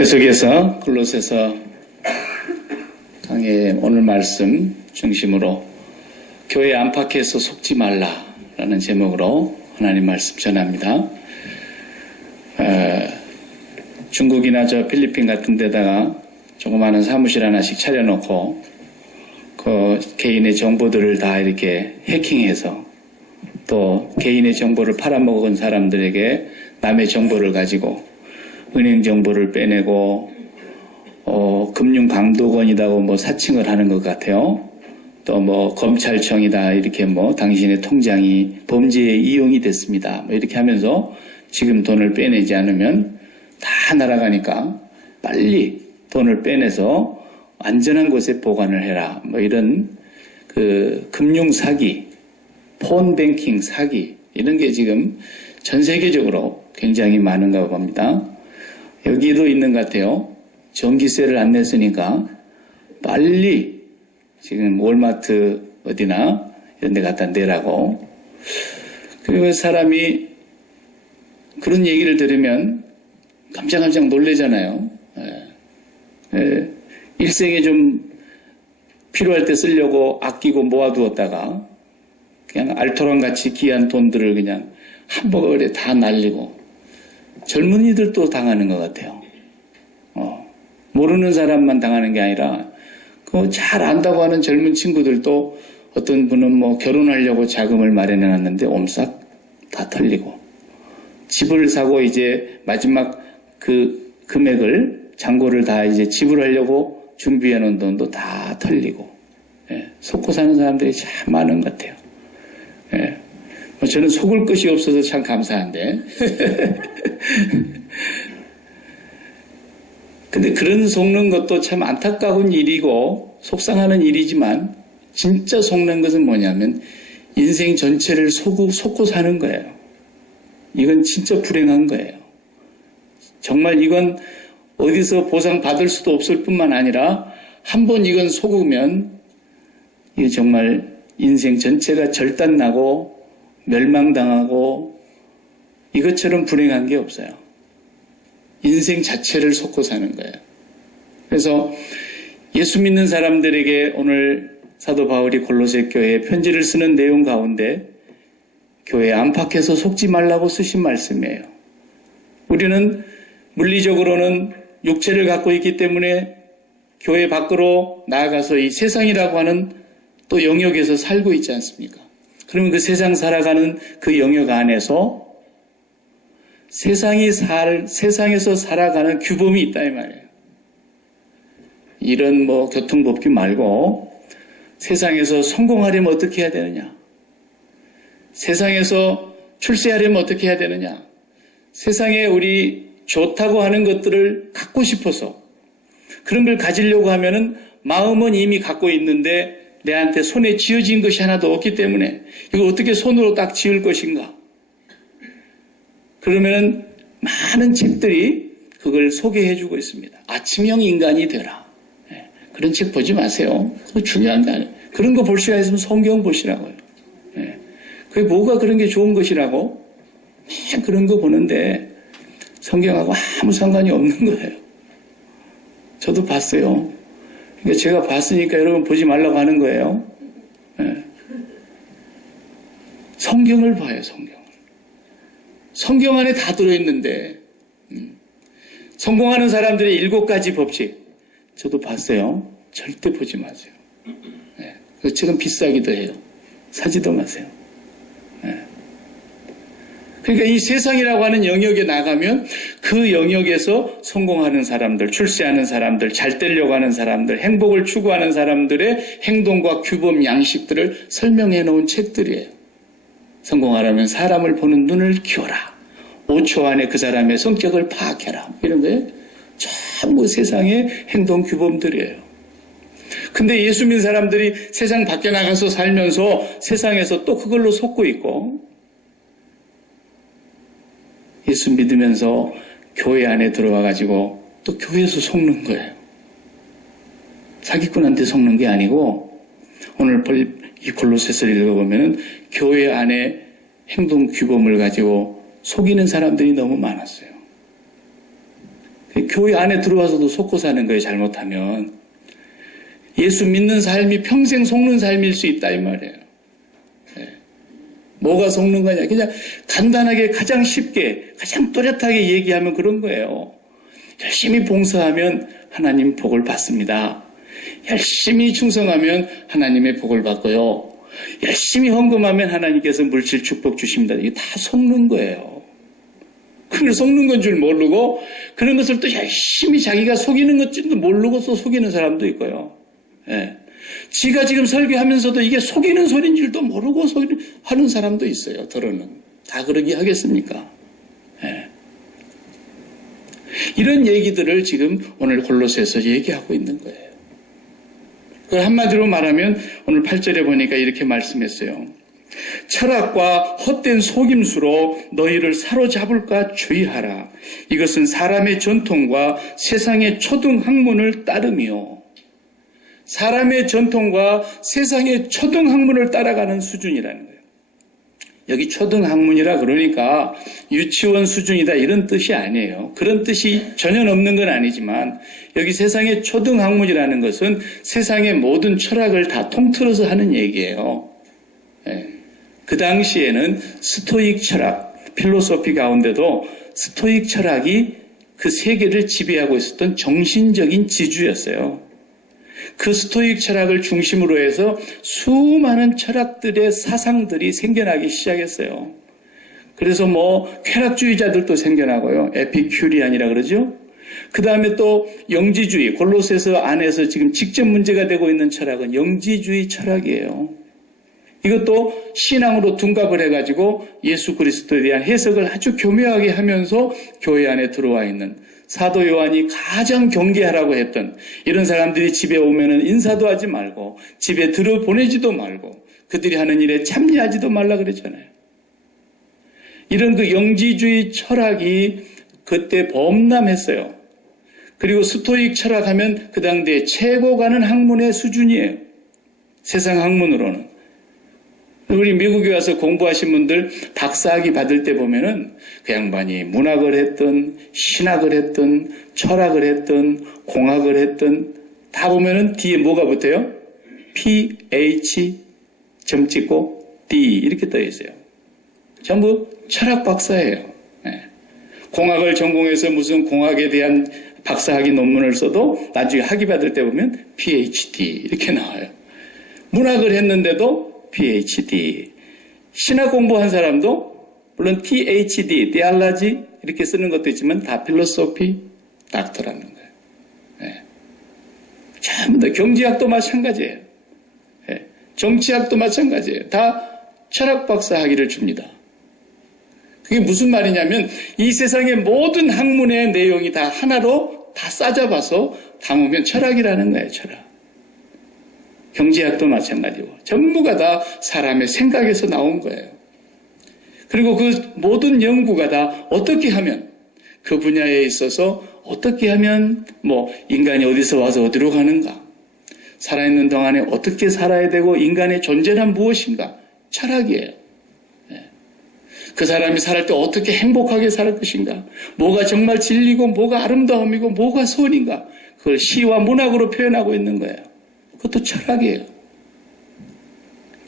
계속해서 골로새서 강의 오늘 말씀 중심으로 교회 안팎에서 속지 말라라는 제목으로 하나님 말씀 전합니다. 중국이나 저 필리핀 같은 데다가 조그마한 사무실 하나씩 차려놓고 그 개인의 정보들을 다 이렇게 해킹해서 또 개인의 정보를 팔아먹은 사람들에게 남의 정보를 가지고 은행 정보를 빼내고 금융감독원이라고 뭐 사칭을 하는 것 같아요. 또 뭐 검찰청이다 이렇게 뭐 당신의 통장이 범죄에 이용이 됐습니다. 뭐 이렇게 하면서 지금 돈을 빼내지 않으면 다 날아가니까 빨리 돈을 빼내서 안전한 곳에 보관을 해라. 뭐 이런 그 금융 사기, 폰뱅킹 사기 이런 게 지금 전 세계적으로 굉장히 많은가 봅니다. 여기도 있는 것 같아요. 전기세를 안 냈으니까 빨리 지금 월마트 어디나 이런 데 갖다 내라고. 그리고 사람이 그런 얘기를 들으면 깜짝깜짝 놀래잖아요. 일생에 좀 필요할 때 쓰려고 아끼고 모아두었다가 그냥 알토란같이 귀한 돈들을 그냥 한꺼번에 다 날리고 젊은이들도 당하는 것 같아요. 모르는 사람만 당하는 게 아니라 잘 안다고 하는 젊은 친구들도 어떤 분은 뭐 결혼하려고 자금을 마련해 놨는데 옴싹 다 털리고 집을 사고 이제 마지막 그 금액을 잔고를 다 이제 지불하려고 준비해 놓은 돈도 다 털리고 속고 사는 사람들이 참 많은 것 같아요. 저는 속을 것이 없어서 참 감사한데 근데 그런 속는 것도 참 안타까운 일이고 속상하는 일이지만 진짜 속는 것은 뭐냐면 인생 전체를 속고 사는 거예요. 이건 진짜 불행한 거예요. 정말 이건 어디서 보상 받을 수도 없을 뿐만 아니라 한번 이건 속으면 이게 정말 인생 전체가 절단나고 멸망당하고 이것처럼 불행한 게 없어요. 인생 자체를 속고 사는 거예요. 그래서 예수 믿는 사람들에게 오늘 사도 바울이 골로새 교회에 편지를 쓰는 내용 가운데 교회 안팎에서 속지 말라고 쓰신 말씀이에요. 우리는 물리적으로는 육체를 갖고 있기 때문에 교회 밖으로 나아가서 이 세상이라고 하는 또 영역에서 살고 있지 않습니까? 그러면 그 세상 살아가는 그 영역 안에서 세상에서 살아가는 규범이 있다 이 말이에요. 이런 뭐 교통법규 말고 세상에서 성공하려면 어떻게 해야 되느냐? 세상에서 출세하려면 어떻게 해야 되느냐? 세상에 우리 좋다고 하는 것들을 갖고 싶어서 그런 걸 가지려고 하면은 마음은 이미 갖고 있는데 내한테 손에 쥐어진 것이 하나도 없기 때문에 이거 어떻게 손으로 딱 지을 것인가? 그러면은 많은 책들이 그걸 소개해주고 있습니다. 아침형 인간이 되라. 그런 책 보지 마세요. 그거 중요한 게 아니에요. 그런 거 볼 시간 있으면 성경 보시라고요. 그게 뭐가 그런 게 좋은 것이라고? 그런 거 보는데 성경하고 아무 상관이 없는 거예요. 저도 봤어요. 그러니까 제가 봤으니까 여러분 보지 말라고 하는 거예요. 성경을 봐요, 성경. 성경 안에 다 들어있는데 성공하는 사람들의 7가지 법칙 저도 봤어요. 절대 보지 마세요. 그 책은 비싸기도 해요. 사지도 마세요. 그러니까 이 세상이라고 하는 영역에 나가면 그 영역에서 성공하는 사람들, 출세하는 사람들, 잘 되려고 하는 사람들, 행복을 추구하는 사람들의 행동과 규범, 양식들을 설명해 놓은 책들이에요. 성공하려면 사람을 보는 눈을 키워라. 5초 안에 그 사람의 성격을 파악해라. 이런 게 전부 세상의 행동 규범들이에요. 근데 예수 믿는 사람들이 세상 밖에 나가서 살면서 세상에서 또 그걸로 속고 있고 예수 믿으면서 교회 안에 들어와가지고 또 교회에서 속는 거예요. 사기꾼한테 속는 게 아니고 오늘 이 골로새서를 읽어보면 교회 안에 행동 규범을 가지고 속이는 사람들이 너무 많았어요. 교회 안에 들어와서도 속고 사는 거예요, 잘못하면. 예수 믿는 삶이 평생 속는 삶일 수 있다, 이 말이에요. 뭐가 속는 거냐? 그냥 간단하게 가장 쉽게, 가장 또렷하게 얘기하면 그런 거예요. 열심히 봉사하면 하나님 복을 받습니다. 열심히 충성하면 하나님의 복을 받고요. 열심히 헌금하면 하나님께서 물질 축복 주십니다. 이게 다 속는 거예요. 그걸 속는 건 줄 모르고 그런 것을 또 열심히 자기가 속이는 것줄도 모르고 또 속이는 사람도 있고요. 예. 지가 지금 설교하면서도 이게 속이는 소리인 줄도 모르고 하는 사람도 있어요. 들어는. 다 그러기 하겠습니까? 예. 이런 얘기들을 지금 오늘 골로새에서 얘기하고 있는 거예요. 그걸 한마디로 말하면 오늘 8절에 보니까 이렇게 말씀했어요. 철학과 헛된 속임수로 너희를 사로잡을까 주의하라. 이것은 사람의 전통과 세상의 초등학문을 따름이요. 사람의 전통과 세상의 초등학문을 따라가는 수준이라는 거예요. 여기 초등학문이라 그러니까 유치원 수준이다 이런 뜻이 아니에요. 그런 뜻이 전혀 없는 건 아니지만 여기 세상의 초등학문이라는 것은 세상의 모든 철학을 다 통틀어서 하는 얘기예요. 그 당시에는 스토익 철학, 필로소피 가운데도 스토익 철학이 그 세계를 지배하고 있었던 정신적인 지주였어요. 그 스토익 철학을 중심으로 해서 수많은 철학들의 사상들이 생겨나기 시작했어요. 그래서 쾌락주의자들도 생겨나고요. 에피큐리안이라 그러죠. 그 다음에 또 영지주의, 골로새서 안에서 지금 직접 문제가 되고 있는 철학은 영지주의 철학이에요. 이것도 신앙으로 둔갑을 해가지고 예수 그리스도에 대한 해석을 아주 교묘하게 하면서 교회 안에 들어와 있는 사도 요한이 가장 경계하라고 했던 이런 사람들이 집에 오면은 인사도 하지 말고 집에 들어보내지도 말고 그들이 하는 일에 참여하지도 말라 그랬잖아요. 이런 그 영지주의 철학이 그때 범람했어요. 그리고 스토익 철학하면 그 당대에 최고 가는 학문의 수준이에요. 세상 학문으로는. 우리 미국에 와서 공부하신 분들 박사학위 받을 때 보면은 그 양반이 문학을 했든 신학을 했든 철학을 했든 공학을 했든 다 보면은 뒤에 뭐가 붙어요? PH 점 찍고 D 이렇게 떠 있어요. 전부 철학 박사예요. 네. 공학을 전공해서 무슨 공학에 대한 박사학위 논문을 써도 나중에 학위 받을 때 보면 PhD 이렇게 나와요. 문학을 했는데도 PhD. 신학 공부한 사람도 물론 THD, theology 이렇게 쓰는 것도 있지만 다 필로소피 닥터라는 거예요. 네. 전부 다 경제학도 마찬가지예요. 네. 정치학도 마찬가지예요. 다 철학 박사 학위를 줍니다. 그게 무슨 말이냐면 이 세상의 모든 학문의 내용이 다 하나로 다 싸잡아서 담으면 철학이라는 거예요. 철학. 경제학도 마찬가지고 전부가 다 사람의 생각에서 나온 거예요. 그리고 그 모든 연구가 다 어떻게 하면 그 분야에 있어서 어떻게 하면 인간이 어디서 와서 어디로 가는가, 살아있는 동안에 어떻게 살아야 되고 인간의 존재란 무엇인가, 철학이에요. 그 사람이 살 때 어떻게 행복하게 살 것인가, 뭐가 정말 진리고 뭐가 아름다움이고 뭐가 선인가, 그걸 시와 문학으로 표현하고 있는 거예요. 그것도 철학이에요.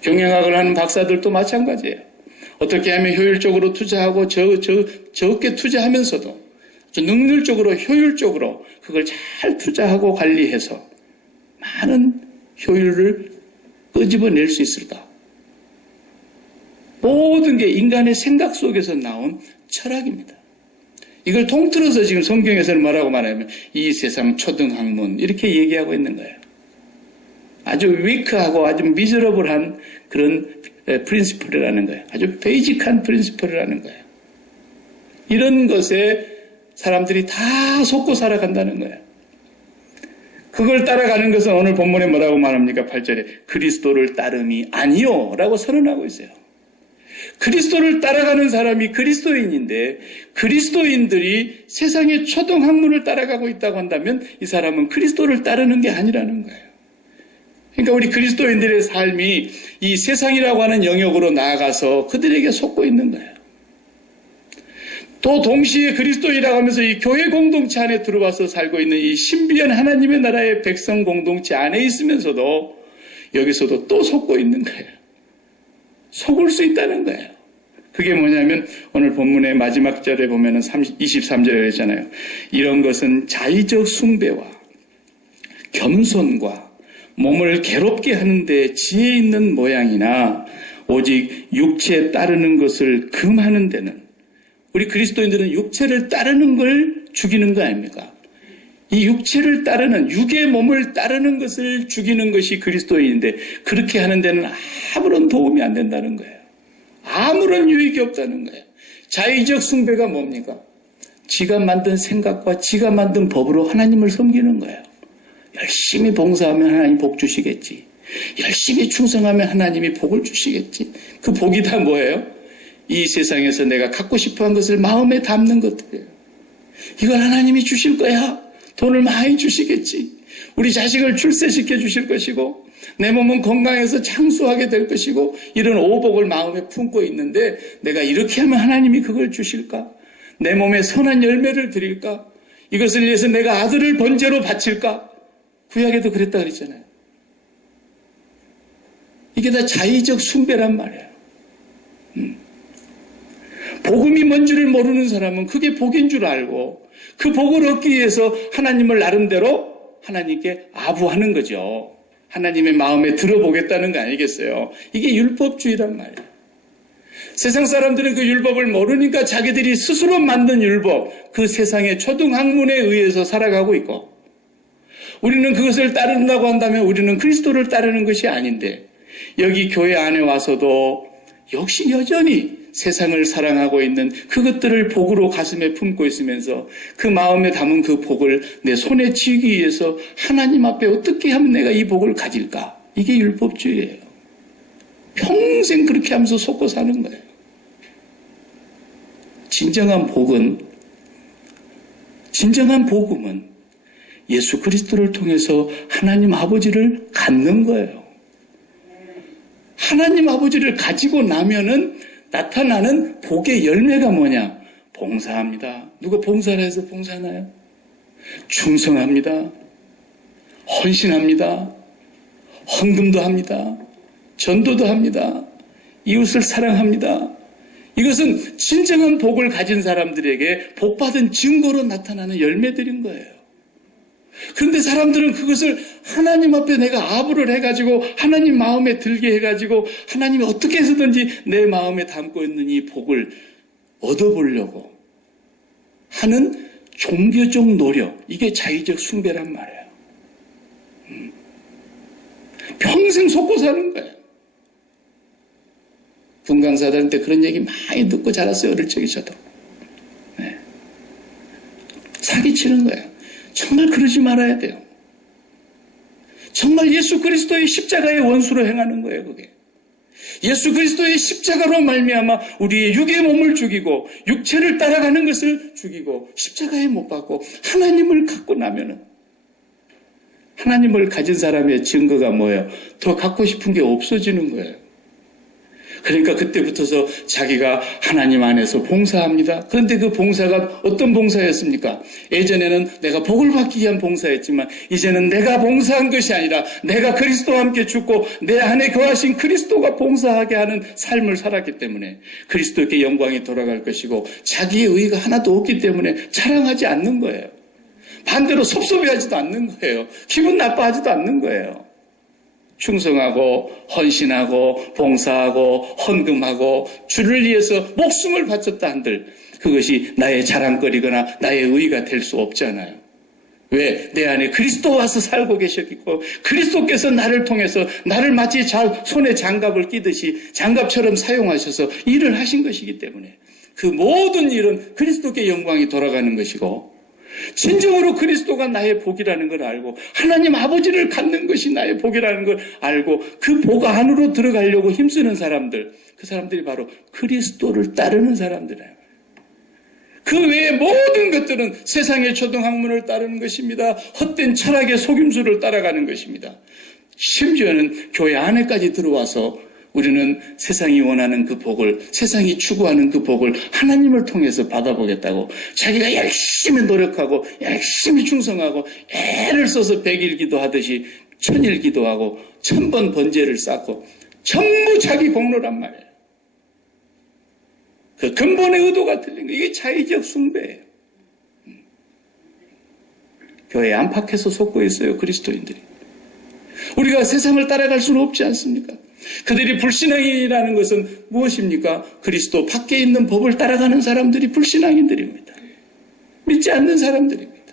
경영학을 하는 박사들도 마찬가지예요. 어떻게 하면 효율적으로 투자하고 적게 투자하면서도 능률적으로 효율적으로 그걸 잘 투자하고 관리해서 많은 효율을 끄집어낼 수 있을까? 모든 게 인간의 생각 속에서 나온 철학입니다. 이걸 통틀어서 지금 성경에서는 뭐라고 말하면 이 세상 초등학문 이렇게 얘기하고 있는 거예요. 아주 위크하고 아주 미저러블한 그런 프린시플이라는 거예요. 아주 베이직한 프린시플이라는 거예요. 이런 것에 사람들이 다 속고 살아간다는 거예요. 그걸 따라가는 것은 오늘 본문에 뭐라고 말합니까? 8절에 그리스도를 따름이 아니요 라고 선언하고 있어요. 그리스도를 따라가는 사람이 그리스도인인데 그리스도인들이 세상의 초등학문을 따라가고 있다고 한다면 이 사람은 그리스도를 따르는 게 아니라는 거예요. 그러니까 우리 그리스도인들의 삶이 이 세상이라고 하는 영역으로 나아가서 그들에게 속고 있는 거예요. 또 동시에 그리스도인이라고 하면서 이 교회 공동체 안에 들어와서 살고 있는 이 신비한 하나님의 나라의 백성 공동체 안에 있으면서도 여기서도 또 속고 있는 거예요. 속을 수 있다는 거예요. 그게 뭐냐면 오늘 본문의 마지막 절에 보면은 23절에 했잖아요. 이런 것은 자의적 숭배와 겸손과 몸을 괴롭게 하는데 지혜 있는 모양이나 오직 육체에 따르는 것을 금하는 데는, 우리 그리스도인들은 육체를 따르는 걸 죽이는 거 아닙니까? 이 육체를 따르는, 육의 몸을 따르는 것을 죽이는 것이 그리스도인인데 그렇게 하는 데는 아무런 도움이 안 된다는 거예요. 아무런 유익이 없다는 거예요. 자의적 숭배가 뭡니까? 지가 만든 생각과 지가 만든 법으로 하나님을 섬기는 거예요. 열심히 봉사하면 하나님 복 주시겠지. 열심히 충성하면 하나님이 복을 주시겠지. 그 복이 다 뭐예요? 이 세상에서 내가 갖고 싶어한 것을 마음에 담는 것들이에요. 이걸 하나님이 주실 거야. 돈을 많이 주시겠지. 우리 자식을 출세시켜 주실 것이고 내 몸은 건강해서 장수하게 될 것이고 이런 오복을 마음에 품고 있는데 내가 이렇게 하면 하나님이 그걸 주실까? 내 몸에 선한 열매를 드릴까? 이것을 위해서 내가 아들을 번제로 바칠까? 구약에도 그랬다 그랬잖아요. 이게 다 자의적 숭배란 말이에요. 복음이 뭔지를 모르는 사람은 그게 복인 줄 알고 그 복을 얻기 위해서 하나님을 나름대로 하나님께 아부하는 거죠. 하나님의 마음에 들어보겠다는 거 아니겠어요? 이게 율법주의란 말이에요. 세상 사람들은 그 율법을 모르니까 자기들이 스스로 만든 율법, 그 세상의 초등학문에 의해서 살아가고 있고 우리는 그것을 따른다고 한다면 우리는 그리스도를 따르는 것이 아닌데 여기 교회 안에 와서도 역시 여전히 세상을 사랑하고 있는 그것들을 복으로 가슴에 품고 있으면서 그 마음에 담은 그 복을 내 손에 쥐기 위해서 하나님 앞에 어떻게 하면 내가 이 복을 가질까? 이게 율법주의예요. 평생 그렇게 하면서 속고 사는 거예요. 진정한 복음은 예수 그리스도를 통해서 하나님 아버지를 갖는 거예요. 하나님 아버지를 가지고 나면은 나타나는 복의 열매가 뭐냐? 봉사합니다. 누가 봉사를 해서 봉사하나요? 충성합니다. 헌신합니다. 헌금도 합니다. 전도도 합니다. 이웃을 사랑합니다. 이것은 진정한 복을 가진 사람들에게 복받은 증거로 나타나는 열매들인 거예요. 그런데 사람들은 그것을 하나님 앞에 내가 아부를 해가지고 하나님 마음에 들게 해가지고 하나님이 어떻게 해서든지 내 마음에 담고 있는 이 복을 얻어보려고 하는 종교적 노력, 이게 자의적 숭배란 말이에요. 평생 속고 사는 거예요. 분강사들한테 그런 얘기 많이 듣고 자랐어요. 어릴 적에 저도. 네. 사기치는 거예요. 정말 그러지 말아야 돼요. 정말 예수 그리스도의 십자가의 원수로 행하는 거예요. 그게. 예수 그리스도의 십자가로 말미암아 우리의 육의 몸을 죽이고 육체를 따라가는 것을 죽이고 십자가에 못 박고 하나님을 갖고 나면은 하나님을 가진 사람의 증거가 뭐예요? 더 갖고 싶은 게 없어지는 거예요. 그러니까 그때부터서 자기가 하나님 안에서 봉사합니다. 그런데 그 봉사가 어떤 봉사였습니까? 예전에는 내가 복을 받기 위한 봉사였지만 이제는 내가 봉사한 것이 아니라 내가 그리스도와 함께 죽고 내 안에 거하신 그리스도가 봉사하게 하는 삶을 살았기 때문에 그리스도께 영광이 돌아갈 것이고 자기의 의의가 하나도 없기 때문에 자랑하지 않는 거예요. 반대로 섭섭해하지도 않는 거예요. 기분 나빠하지도 않는 거예요. 충성하고 헌신하고 봉사하고 헌금하고 주를 위해서 목숨을 바쳤다 한들 그것이 나의 자랑거리거나 나의 의의가 될 수 없잖아요. 왜? 내 안에 그리스도 와서 살고 계셨고 그리스도께서 나를 통해서 나를 마치 손에 장갑을 끼듯이 장갑처럼 사용하셔서 일을 하신 것이기 때문에 그 모든 일은 그리스도께 영광이 돌아가는 것이고 진정으로 그리스도가 나의 복이라는 걸 알고 하나님 아버지를 갖는 것이 나의 복이라는 걸 알고 그 복 안으로 들어가려고 힘쓰는 사람들, 그 사람들이 바로 그리스도를 따르는 사람들이에요. 그 외의 모든 것들은 세상의 초등학문을 따르는 것입니다. 헛된 철학의 속임수를 따라가는 것입니다. 심지어는 교회 안에까지 들어와서 우리는 세상이 원하는 그 복을, 세상이 추구하는 그 복을 하나님을 통해서 받아보겠다고 자기가 열심히 노력하고 열심히 충성하고 애를 써서 100일 기도하듯이 1000일 기도하고 1000번 번제를 쌓고 전부 자기 공로란 말이에요. 그 근본의 의도가 틀린 거. 이게 자의적 숭배예요. 교회 안팎에서 속고 있어요, 그리스도인들이. 우리가 세상을 따라갈 수는 없지 않습니까? 그들이 불신앙이라는 것은 무엇입니까? 그리스도 밖에 있는 법을 따라가는 사람들이 불신앙인들입니다. 믿지 않는 사람들입니다.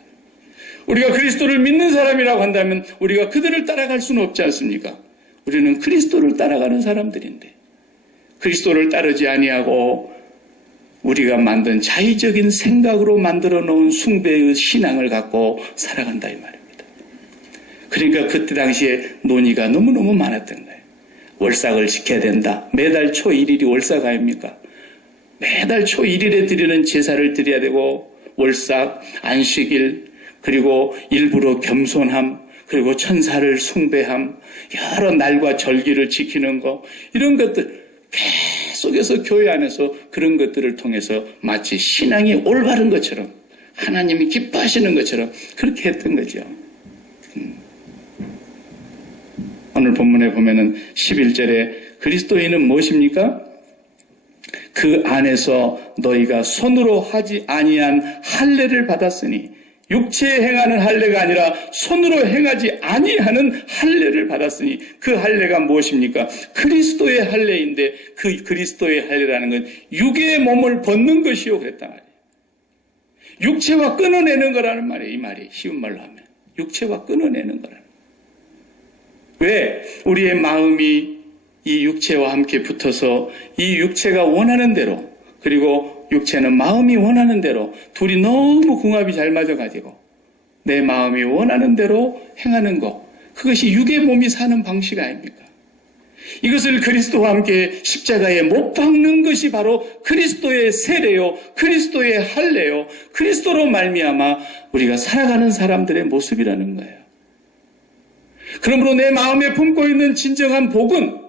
우리가 그리스도를 믿는 사람이라고 한다면 우리가 그들을 따라갈 수는 없지 않습니까? 우리는 그리스도를 따라가는 사람들인데 그리스도를 따르지 아니하고 우리가 만든 자의적인 생각으로 만들어 놓은 숭배의 신앙을 갖고 살아간다 이 말입니다. 그러니까 그때 당시에 논의가 너무너무 많았던 거예요. 월삭을 지켜야 된다. 매달 초 1일이 월삭 아닙니까? 매달 초 1일에 드리는 제사를 드려야 되고 월삭, 안식일, 그리고 일부러 겸손함, 그리고 천사를 숭배함, 여러 날과 절기를 지키는 것, 이런 것들 계속해서 교회 안에서 그런 것들을 통해서 마치 신앙이 올바른 것처럼 하나님이 기뻐하시는 것처럼 그렇게 했던 거죠. 오늘 본문에 보면은 11절에 그리스도인은 무엇입니까? 그 안에서 너희가 손으로 하지 아니한 할례를 받았으니 육체에 행하는 할례가 아니라 손으로 행하지 아니하는 할례를 받았으니 그 할례가 무엇입니까? 그리스도의 할례인데 그 그리스도의 할례라는 건 육의 몸을 벗는 것이요 그랬단 말이에요. 육체와 끊어내는 거라는 말이에요. 이 말이 쉬운 말로 하면 육체와 끊어내는 거라는. 왜? 우리의 마음이 이 육체와 함께 붙어서 이 육체가 원하는 대로, 그리고 육체는 마음이 원하는 대로 둘이 너무 궁합이 잘 맞아가지고 내 마음이 원하는 대로 행하는 것, 그것이 육의 몸이 사는 방식 아닙니까? 이것을 그리스도와 함께 십자가에 못 박는 것이 바로 그리스도의 세례요, 그리스도의 할례요, 그리스도로 말미암아 우리가 살아가는 사람들의 모습이라는 거예요. 그러므로 내 마음에 품고 있는 진정한 복은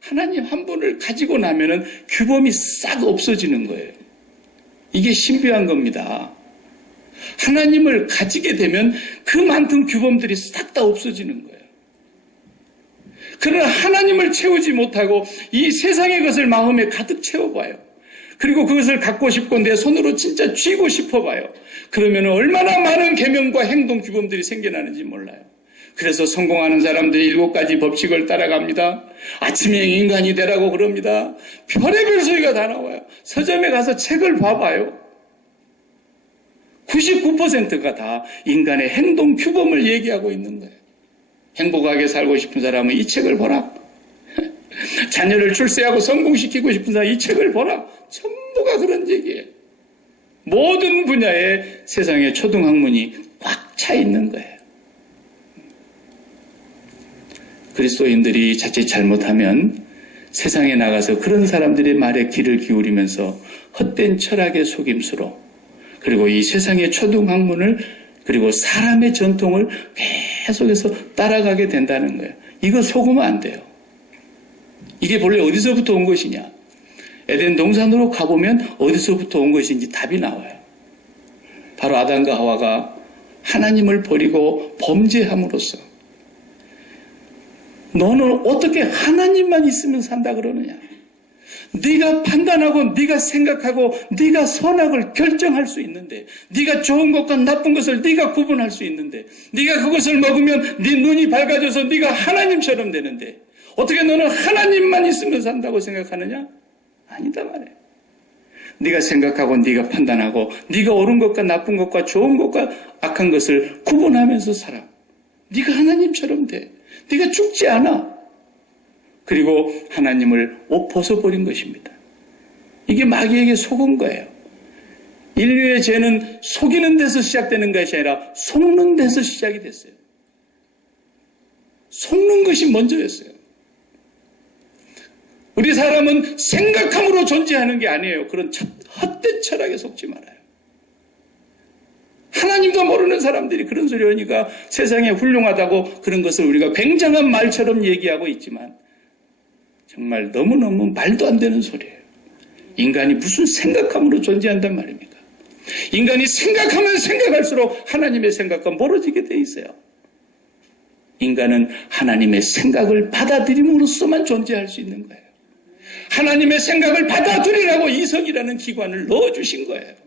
하나님 한 분을 가지고 나면은 규범이 싹 없어지는 거예요. 이게 신비한 겁니다. 하나님을 가지게 되면 그 많은 규범들이 싹 다 없어지는 거예요. 그러나 하나님을 채우지 못하고 이 세상의 것을 마음에 가득 채워봐요. 그리고 그것을 갖고 싶고 내 손으로 진짜 쥐고 싶어봐요. 그러면 얼마나 많은 계명과 행동 규범들이 생겨나는지 몰라요. 그래서 성공하는 사람들이 7가지 법칙을 따라갑니다. 아침에 인간이 되라고 그럽니다. 별의별 소리가 다 나와요. 서점에 가서 책을 봐봐요. 99%가 다 인간의 행동 규범을 얘기하고 있는 거예요. 행복하게 살고 싶은 사람은 이 책을 보라. 자녀를 출세하고 성공시키고 싶은 사람은 이 책을 보라. 전부가 그런 얘기예요. 모든 분야에 세상의 초등학문이 꽉 차 있는 거예요. 그리스도인들이 자칫 잘못하면 세상에 나가서 그런 사람들의 말에 귀를 기울이면서 헛된 철학의 속임수로, 그리고 이 세상의 초등학문을, 그리고 사람의 전통을 계속해서 따라가게 된다는 거예요. 이거 속으면 안 돼요. 이게 본래 어디서부터 온 것이냐? 에덴 동산으로 가보면 어디서부터 온 것인지 답이 나와요. 바로 아담과 하와가 하나님을 버리고 범죄함으로써, 너는 어떻게 하나님만 있으면 산다 그러느냐? 네가 판단하고 네가 생각하고 네가 선악을 결정할 수 있는데, 네가 좋은 것과 나쁜 것을 네가 구분할 수 있는데, 네가 그것을 먹으면 네 눈이 밝아져서 네가 하나님처럼 되는데 어떻게 너는 하나님만 있으면 산다고 생각하느냐? 아니다 말이에요. 네가 생각하고 네가 판단하고 네가 옳은 것과 나쁜 것과 좋은 것과 악한 것을 구분하면서 살아. 네가 하나님처럼 돼. 네가 죽지 않아. 그리고 하나님을 옷 벗어버린 것입니다. 이게 마귀에게 속은 거예요. 인류의 죄는 속이는 데서 시작되는 것이 아니라 속는 데서 시작이 됐어요. 속는 것이 먼저였어요. 우리 사람은 생각함으로 존재하는 게 아니에요. 그런 헛된 철학에 속지 말아요. 하나님도 모르는 사람들이 그런 소리 하니까 세상에 훌륭하다고 그런 것을 우리가 굉장한 말처럼 얘기하고 있지만 정말 너무너무 말도 안 되는 소리예요. 인간이 무슨 생각함으로 존재한단 말입니까? 인간이 생각하면 생각할수록 하나님의 생각과 멀어지게 돼 있어요. 인간은 하나님의 생각을 받아들임으로써만 존재할 수 있는 거예요. 하나님의 생각을 받아들이라고 이성이라는 기관을 넣어주신 거예요.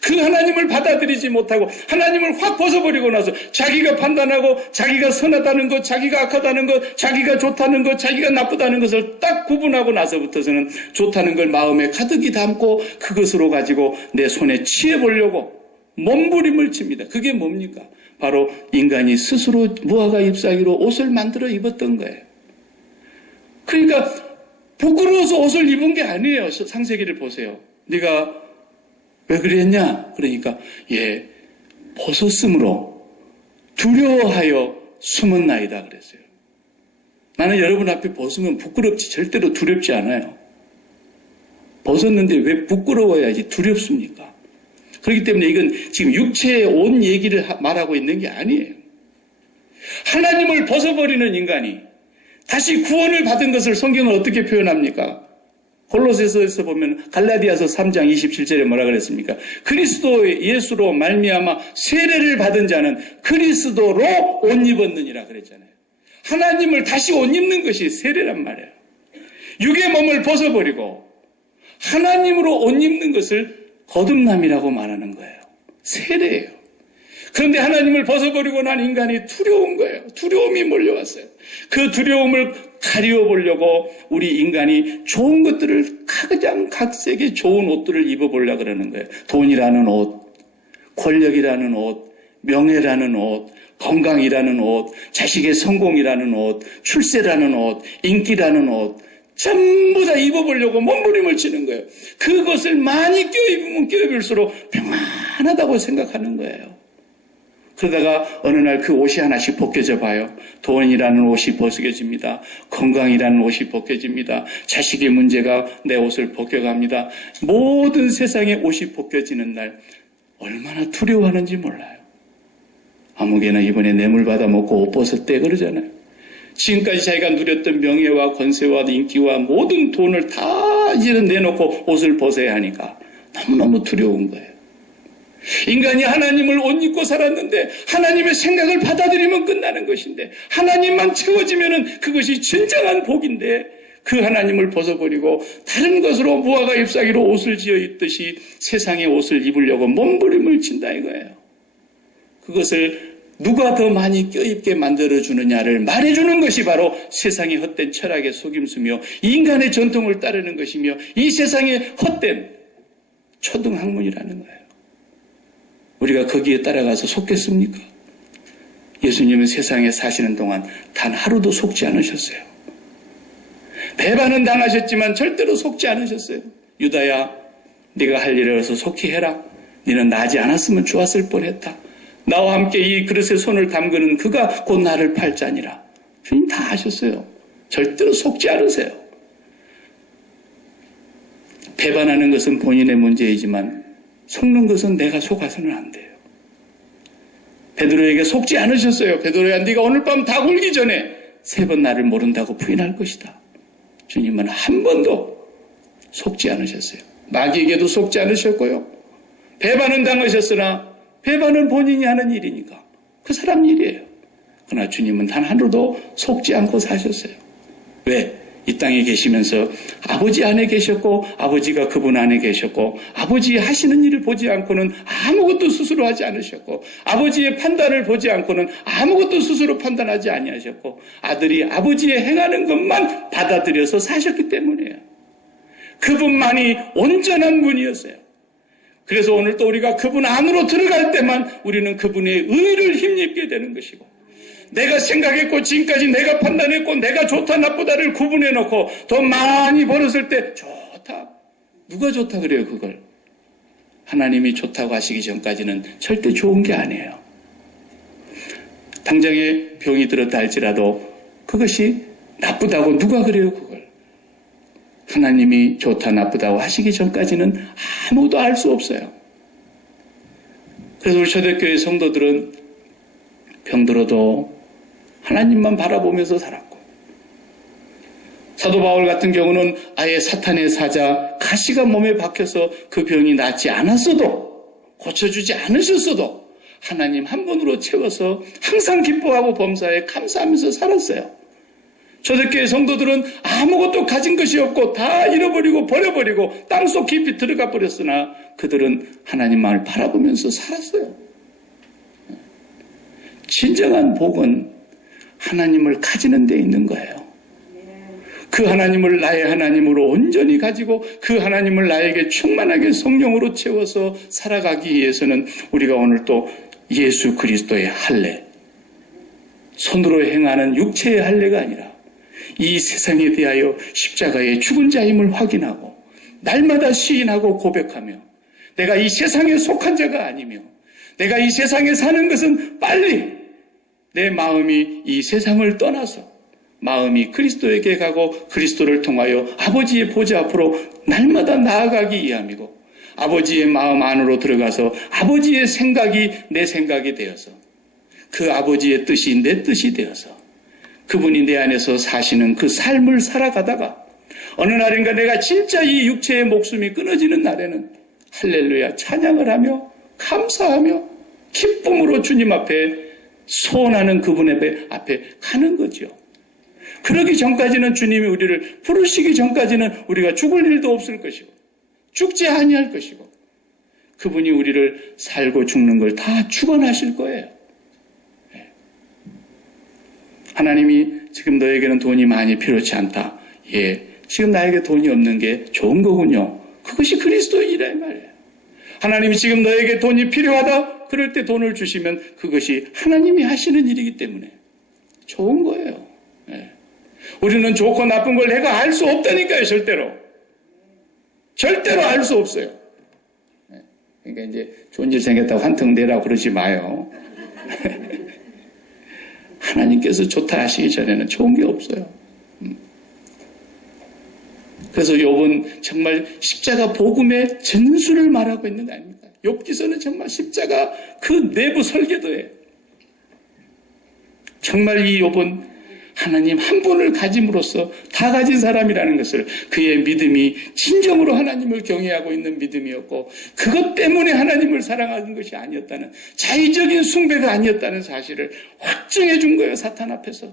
그 하나님을 받아들이지 못하고 하나님을 확 벗어버리고 나서 자기가 판단하고 자기가 선하다는 것, 자기가 악하다는 것, 자기가 좋다는 것, 자기가 나쁘다는 것을 딱 구분하고 나서부터서는 좋다는 걸 마음에 가득히 담고 그것으로 가지고 내 손에 취해보려고 몸부림을 칩니다. 그게 뭡니까? 바로 인간이 스스로 무화과 잎사귀로 옷을 만들어 입었던 거예요. 그러니까 부끄러워서 옷을 입은 게 아니에요. 창세기를 보세요. 네가 왜 그랬냐? 그러니까 벗었으므로 두려워하여 숨었나이다 그랬어요. 나는 여러분 앞에 벗으면 부끄럽지 절대로 두렵지 않아요. 벗었는데 왜 부끄러워야지 두렵습니까? 그렇기 때문에 이건 지금 육체의 옷 얘기를 말하고 있는 게 아니에요. 하나님을 벗어버리는 인간이 다시 구원을 받은 것을 성경은 어떻게 표현합니까? 골로새서에서 보면 갈라디아서 3장 27절에 뭐라 그랬습니까? 그리스도 예수로 말미암아 세례를 받은 자는 그리스도로 옷 입었느니라 그랬잖아요. 하나님을 다시 옷 입는 것이 세례란 말이에요. 육의 몸을 벗어버리고 하나님으로 옷 입는 것을 거듭남이라고 말하는 거예요. 세례예요. 그런데 하나님을 벗어버리고 난 인간이 두려운 거예요. 두려움이 몰려왔어요. 그 두려움을 가리워보려고 우리 인간이 좋은 것들을 가장 각색의 좋은 옷들을 입어보려고 그러는 거예요. 돈이라는 옷, 권력이라는 옷, 명예라는 옷, 건강이라는 옷, 자식의 성공이라는 옷, 출세라는 옷, 인기라는 옷, 전부 다 입어보려고 몸부림을 치는 거예요. 그것을 많이 껴입으면 껴입을수록 평안하다고 생각하는 거예요. 그러다가 어느 날 그 옷이 하나씩 벗겨져 봐요. 돈이라는 옷이 벗겨집니다. 건강이라는 옷이 벗겨집니다. 자식의 문제가 내 옷을 벗겨갑니다. 모든 세상의 옷이 벗겨지는 날 얼마나 두려워하는지 몰라요. 아무개나 이번에 뇌물 받아먹고 옷 벗었대 그러잖아요. 지금까지 자기가 누렸던 명예와 권세와 인기와 모든 돈을 다 이제는 내놓고 옷을 벗어야 하니까 너무너무 두려운 거예요. 인간이 하나님을 옷 입고 살았는데 하나님의 생각을 받아들이면 끝나는 것인데 하나님만 채워지면 그것이 진정한 복인데 그 하나님을 벗어버리고 다른 것으로 무화과 잎사귀로 옷을 지어 입듯이 세상의 옷을 입으려고 몸부림을 친다 이거예요. 그것을 누가 더 많이 껴입게 만들어주느냐를 말해주는 것이 바로 세상의 헛된 철학의 속임수며 인간의 전통을 따르는 것이며 이 세상의 헛된 초등학문이라는 거예요. 우리가 거기에 따라가서 속겠습니까? 예수님은 세상에 사시는 동안 단 하루도 속지 않으셨어요. 배반은 당하셨지만 절대로 속지 않으셨어요. 유다야, 네가 할 일을 어서 속히 해라. 너는 나지 않았으면 좋았을 뻔했다. 나와 함께 이 그릇에 손을 담그는 그가 곧 나를 팔 자니라. 주님 다 하셨어요. 절대로 속지 않으세요. 배반하는 것은 본인의 문제이지만 속는 것은 내가 속아서는 안 돼요. 베드로에게 속지 않으셨어요. 베드로야, 네가 오늘 밤 다 굴기 전에 3번 나를 모른다고 부인할 것이다. 주님은 한 번도 속지 않으셨어요. 마귀에게도 속지 않으셨고요. 배반은 당하셨으나 배반은 본인이 하는 일이니까 그 사람 일이에요. 그러나 주님은 단 하루도 속지 않고 사셨어요. 왜? 이 땅에 계시면서 아버지 안에 계셨고 아버지가 그분 안에 계셨고 아버지 하시는 일을 보지 않고는 아무것도 스스로 하지 않으셨고 아버지의 판단을 보지 않고는 아무것도 스스로 판단하지 아니하셨고 아들이 아버지의 행하는 것만 받아들여서 사셨기 때문이에요. 그분만이 온전한 분이었어요. 그래서 오늘 또 우리가 그분 안으로 들어갈 때만 우리는 그분의 의를 힘입게 되는 것이고 내가 생각했고 지금까지 내가 판단했고 내가 좋다 나쁘다를 구분해놓고 돈 많이 벌었을 때 좋다. 누가 좋다 그래요 그걸. 하나님이 좋다고 하시기 전까지는 절대 좋은 게 아니에요. 당장에 병이 들었다 할지라도 그것이 나쁘다고 누가 그래요 그걸. 하나님이 좋다 나쁘다고 하시기 전까지는 아무도 알 수 없어요. 그래서 우리 초대교회 성도들은 병들어도 하나님만 바라보면서 살았고 사도 바울 같은 경우는 아예 사탄의 사자 가시가 몸에 박혀서 그 병이 낫지 않았어도, 고쳐주지 않으셨어도 하나님 한 분으로 채워서 항상 기뻐하고 범사에 감사하면서 살았어요. 초대교회 성도들은 아무것도 가진 것이 없고 다 잃어버리고 버려버리고 땅속 깊이 들어가 버렸으나 그들은 하나님만을 바라보면서 살았어요. 진정한 복은 하나님을 가지는 데 있는 거예요. 그 하나님을 나의 하나님으로 온전히 가지고 그 하나님을 나에게 충만하게 성령으로 채워서 살아가기 위해서는 우리가 오늘 또 예수 그리스도의 할례, 손으로 행하는 육체의 할례가 아니라 이 세상에 대하여 십자가의 죽은 자임을 확인하고 날마다 시인하고 고백하며 내가 이 세상에 속한 자가 아니며 내가 이 세상에 사는 것은 빨리 내 마음이 이 세상을 떠나서 마음이 그리스도에게 가고 그리스도를 통하여 아버지의 보좌 앞으로 날마다 나아가기 위함이고 아버지의 마음 안으로 들어가서 아버지의 생각이 내 생각이 되어서 그 아버지의 뜻이 내 뜻이 되어서 그분이 내 안에서 사시는 그 삶을 살아가다가 어느 날인가 내가 진짜 이 육체의 목숨이 끊어지는 날에는 할렐루야 찬양을 하며 감사하며 기쁨으로 주님 앞에 소원하는 그분의 앞에 가는 거죠. 그러기 전까지는 주님이 우리를 부르시기 전까지는 우리가 죽을 일도 없을 것이고 죽지 아니할 것이고 그분이 우리를 살고 죽는 걸 다 축원하실 거예요. 하나님이 지금 너에게는 돈이 많이 필요치 않다. 예, 지금 나에게 돈이 없는 게 좋은 거군요. 그것이 그리스도의 일이란 말이에요. 하나님이 지금 너에게 돈이 필요하다. 그럴 때 돈을 주시면 그것이 하나님이 하시는 일이기 때문에 좋은 거예요. 예. 우리는 좋고 나쁜 걸 내가 알 수 없다니까요. 절대로. 절대로 알 수 없어요. 예. 그러니까 이제 좋은 일 생겼다고 한턱 내라고 그러지 마요. 하나님께서 좋다 하시기 전에는 좋은 게 없어요. 그래서 욥은 정말 십자가 복음의 전술을 말하고 있는 거 아닙니까? 욥기서는 정말 십자가 그 내부 설계도예요. 정말 이 욥은 하나님 한 분을 가짐으로써 다 가진 사람이라는 것을 그의 믿음이 진정으로 하나님을 경외하고 있는 믿음이었고 그것 때문에 하나님을 사랑하는 것이 아니었다는 자의적인 숭배가 아니었다는 사실을 확증해 준 거예요. 사탄 앞에서.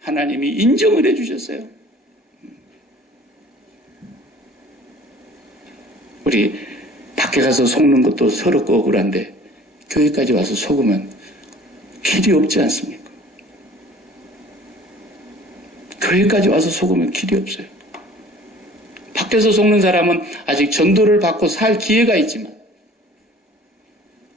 하나님이 인정을 해 주셨어요. 우리 밖에 가서 속는 것도 서럽고 억울한데 교회까지 와서 속으면 길이 없지 않습니까? 교회까지 와서 속으면 길이 없어요. 밖에서 속는 사람은 아직 전도를 받고 살 기회가 있지만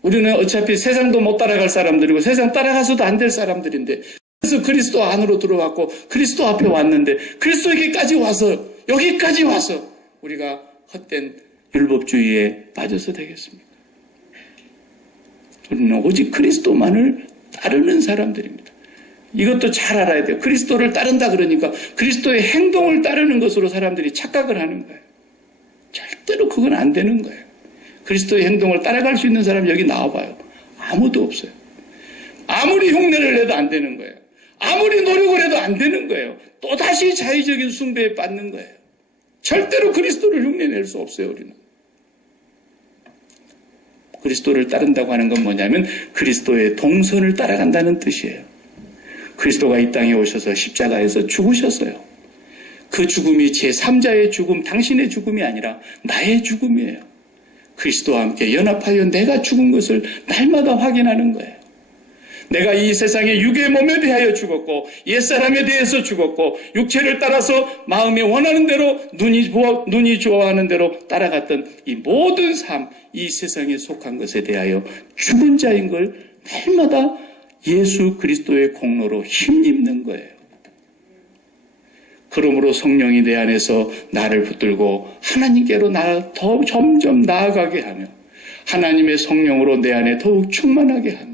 우리는 어차피 세상도 못 따라갈 사람들이고 세상 따라가서도 안 될 사람들인데 그래서 그리스도 안으로 들어왔고 그리스도 앞에 왔는데 그리스도에게까지 와서 여기까지 와서 우리가 헛된 율법주의에 빠져서 되겠습니까? 우리는 오직 그리스도만을 따르는 사람들입니다. 이것도 잘 알아야 돼요. 그리스도를 따른다 그러니까 그리스도의 행동을 따르는 것으로 사람들이 착각을 하는 거예요. 절대로 그건 안 되는 거예요. 그리스도의 행동을 따라갈 수 있는 사람 여기 나와봐요. 아무도 없어요. 아무리 흉내를 내도 안 되는 거예요. 아무리 노력을 해도 안 되는 거예요. 또다시 자의적인 숭배에 빠지는 거예요. 절대로 그리스도를 흉내낼 수 없어요. 우리는. 그리스도를 따른다고 하는 건 뭐냐면 그리스도의 동선을 따라간다는 뜻이에요. 그리스도가 이 땅에 오셔서 십자가에서 죽으셨어요. 그 죽음이 제3자의 죽음, 당신의 죽음이 아니라 나의 죽음이에요. 그리스도와 함께 연합하여 내가 죽은 것을 날마다 확인하는 거예요. 내가 이 세상의 육의 몸에 대하여 죽었고 옛사람에 대해서 죽었고 육체를 따라서 마음이 원하는 대로 눈이 좋아하는 대로 따라갔던 이 모든 삶, 이 세상에 속한 것에 대하여 죽은 자인 걸 날마다 예수 그리스도의 공로로 힘입는 거예요. 그러므로 성령이 내 안에서 나를 붙들고 하나님께로 나를 더 점점 나아가게 하며 하나님의 성령으로 내 안에 더욱 충만하게 하며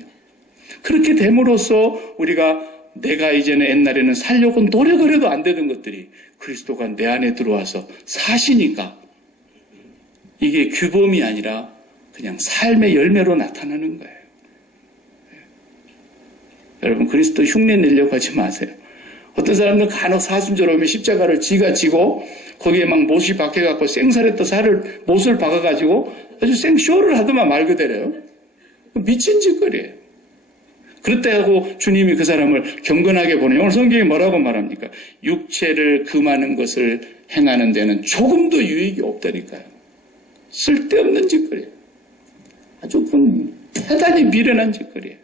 그렇게 됨으로써 우리가 내가 이제는 옛날에는 살려고 노력을 해도 안 되던 것들이 그리스도가 내 안에 들어와서 사시니까 이게 규범이 아니라 그냥 삶의 열매로 나타나는 거예요. 여러분 그리스도 흉내 내려고 하지 마세요. 어떤 사람들은 간혹 사순절 오면 십자가를 지가 지고 거기에 막 못이 박혀갖고 생살했던 살을 못을 박아가지고 아주 생쇼를 하더만 말 그대로요. 미친 짓거리예요. 그렇다 하고 주님이 그 사람을 경건하게 보내요. 오늘 성경이 뭐라고 말합니까? 육체를 금하는 것을 행하는 데는 조금도 유익이 없다니까요. 쓸데없는 짓거리예요. 아주 대단히 미련한 짓거리예요.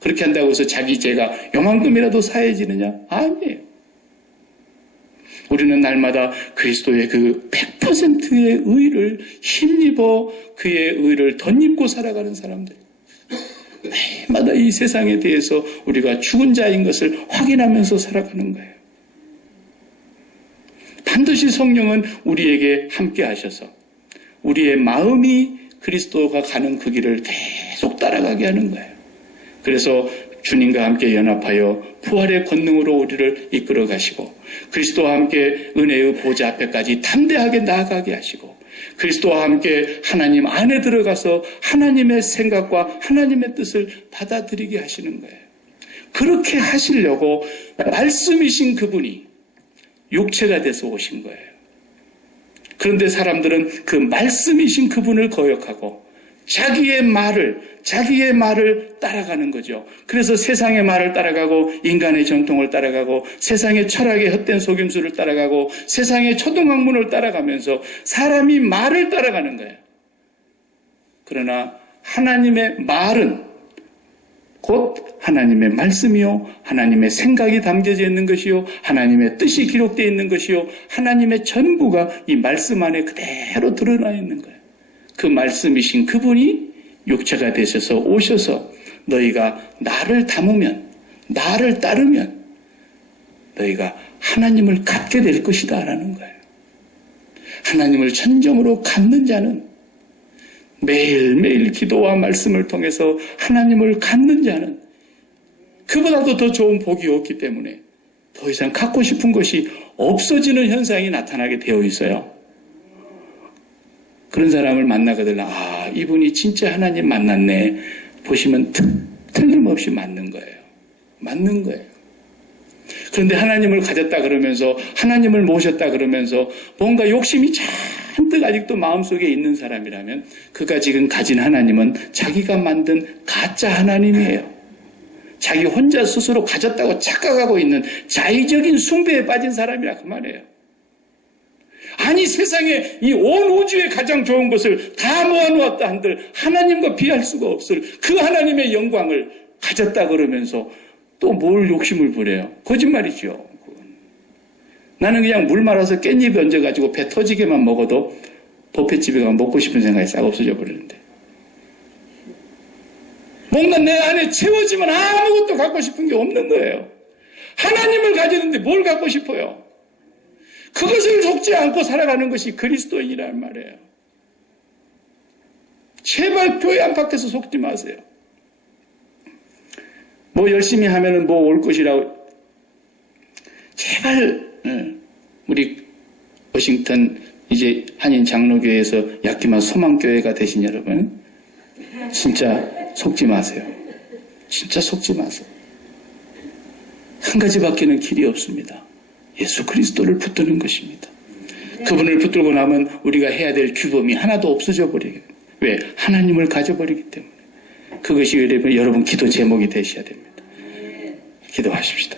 그렇게 한다고 해서 자기 죄가 요만큼이라도 사해지느냐? 아니에요. 우리는 날마다 그리스도의 그 100%의 의를 힘입어 그의 의를 덧입고 살아가는 사람들. 매일마다 이 세상에 대해서 우리가 죽은 자인 것을 확인하면서 살아가는 거예요. 반드시 성령은 우리에게 함께 하셔서 우리의 마음이 그리스도가 가는 그 길을 계속 따라가게 하는 거예요. 그래서 주님과 함께 연합하여 부활의 권능으로 우리를 이끌어 가시고 그리스도와 함께 은혜의 보좌 앞에까지 담대하게 나아가게 하시고 그리스도와 함께 하나님 안에 들어가서 하나님의 생각과 하나님의 뜻을 받아들이게 하시는 거예요. 그렇게 하시려고 말씀이신 그분이 육체가 돼서 오신 거예요. 그런데 사람들은 그 말씀이신 그분을 거역하고 자기의 말을 따라가는 거죠. 그래서 세상의 말을 따라가고 인간의 전통을 따라가고 세상의 철학의 헛된 속임수를 따라가고 세상의 초등학문을 따라가면서 사람이 말을 따라가는 거예요. 그러나 하나님의 말은 곧 하나님의 말씀이요 하나님의 생각이 담겨져 있는 것이요 하나님의 뜻이 기록되어 있는 것이요 하나님의 전부가 이 말씀 안에 그대로 드러나 있는 거예요. 그 말씀이신 그분이 육체가 되셔서 오셔서 너희가 나를 담으면 나를 따르면 너희가 하나님을 갖게 될 것이다 라는 거예요. 하나님을 전정으로 갖는 자는 매일매일 기도와 말씀을 통해서 하나님을 갖는 자는 그보다도 더 좋은 복이 없기 때문에 더 이상 갖고 싶은 것이 없어지는 현상이 나타나게 되어 있어요. 그런 사람을 만나거든. 아, 이분이 진짜 하나님 만났네. 보시면 틀림없이 맞는 거예요. 맞는 거예요. 그런데 하나님을 가졌다 그러면서 하나님을 모셨다 그러면서 뭔가 욕심이 잔뜩 아직도 마음속에 있는 사람이라면 그가 지금 가진 하나님은 자기가 만든 가짜 하나님이에요. 자기 혼자 스스로 가졌다고 착각하고 있는 자의적인 숭배에 빠진 사람이라 그 말이에요. 아니 세상에 이 온 우주의 가장 좋은 것을 다 모아놓았다 한들 하나님과 비할 수가 없을 그 하나님의 영광을 가졌다 그러면서 또 뭘 욕심을 부려요. 거짓말이죠. 나는 그냥 물 말아서 깻잎 얹어가지고 배 터지게만 먹어도 뷔페집에 가면 먹고 싶은 생각이 싹 없어져 버리는데 뭔가 내 안에 채워지면 아무것도 갖고 싶은 게 없는 거예요. 하나님을 가지는데 뭘 갖고 싶어요? 그것을 속지 않고 살아가는 것이 그리스도인이란 말이에요. 제발 교회 안팎에서 속지 마세요. 뭐 열심히 하면은 뭐 올 것이라고. 제발 우리 워싱턴 이제 한인 장로교회에서 야키마 소망교회가 되신 여러분 진짜 속지 마세요. 진짜 속지 마세요. 한 가지밖에는 길이 없습니다. 예수 그리스도를 붙드는 것입니다. 그분을 붙들고 나면 우리가 해야 될 규범이 하나도 없어져 버리게. 왜? 하나님을 가져버리기 때문에. 그것이 여러분 기도 제목이 되셔야 됩니다. 기도하십시다.